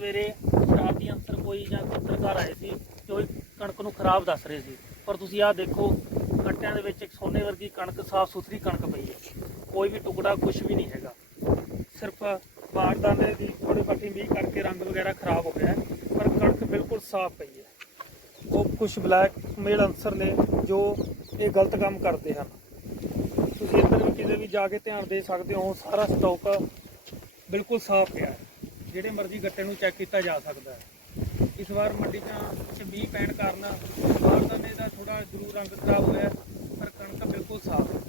ਸਵੇਰੇ ਸ਼ਰਾਬੀ ਅੰਸਰ ਕੋਈ ਜਾਂ ਪੱਤਰਕਾਰ ਆਏ ਸੀ, ਜੋ ਕਣਕ ਨੂੰ ਖਰਾਬ ਦੱਸ ਰਹੇ ਸੀ। ਪਰ ਤੁਸੀਂ ਆਹ ਦੇਖੋ ਗੱਟਿਆਂ ਦੇ ਵਿੱਚ ਇੱਕ ਸੋਨੇ ਵਰਗੀ ਕਣਕ ਸਾਫ਼ ਸੁਥਰੀ ਕਣਕ ਪਈ ਹੈ। ਕੋਈ ਵੀ ਟੁਕੜਾ ਕੁਝ ਵੀ ਨਹੀਂ ਹੈਗਾ। ਸਿਰਫ ਬਾਰਦਾਨੇ ਦੀ ਥੋੜੀ ਪੱਟੀ ਵੀ ਕਰਕੇ ਰੰਗ ਵਗੈਰਾ ਖਰਾਬ ਹੋ ਗਿਆ ਪਰ ਕਣਕ ਬਿਲਕੁਲ ਸਾਫ਼ ਪਈ ਹੈ। ਉਹ ਕੁਝ ਬਲੈਕ ਮੇਲ ਅਨਸਰ ਨੇ, ਜੋ ਇਹ ਗਲਤ ਕੰਮ ਕਰਦੇ ਹਨ। ਤੁਸੀਂ ਇੱਧਰ ਵੀ ਕਿਤੇ ਵੀ ਜਾ ਕੇ ਧਿਆਨ ਦੇ ਸਕਦੇ ਹੋ, ਸਾਰਾ ਸਟਾਕ ਬਿਲਕੁਲ ਸਾਫ਼ ਪਿਆ ਹੈ। ਜਿਹੜੇ ਮਰਜ਼ੀ ਗੱਟੇ ਨੂੰ ਚੈੱਕ ਕੀਤਾ ਜਾ ਸਕਦਾ ਹੈ। ਇਸ ਵਾਰ ਮੰਡੀ 'ਚ ਮੀਂਹ ਪੈਣ ਕਾਰਨ ਬਾਰਦਾਨੇ ਦਾ ਥੋੜਾ ਜ਼ਰੂਰ ਰੰਗ ਖਰਾਬ ਹੋਇਆ ਪਰ ਕਣਕ ਬਿਲਕੁਲ ਸਾਫ਼ ਹੈ।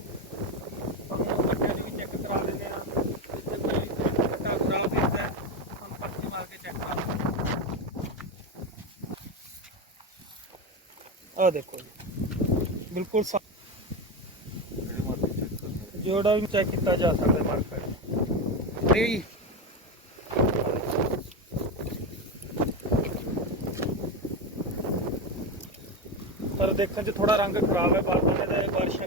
ਤੁਹਾਨੂੰ ਗੱਟਿਆਂ ਦੀ ਵੀ ਚੈੱਕ ਕਰਾ ਦਿੰਦੇ ਆ ਜਿੱਥੇ ਕੋਈ ਗੱਟਾ ਖਰਾਬ ਹੈ ਤੁਹਾਨੂੰ ਪਰਚੀ ਮਾਰ ਕੇ ਚੈੱਕ ਕਰਾ ਦਿੰਦੇ ਆ ਆਹ ਦੇਖੋ ਜੀ ਬਿਲਕੁਲ ਸਾਫ਼। ਜਿਹੜਾ ਵੀ ਚੈੱਕ ਕੀਤਾ ਜਾ ਸਕਦਾ ਮਾਰਕੀਟ ਅਰੇ ਜੀ ਪਰ ਦੇਖਣ 'ਚ ਥੋੜਾ ਰੰਗ ਖਰਾਬ ਹੈ ਬਾਰਦਾਨੇ ਦਾ ਬਾਰਿਸ਼ਾਂ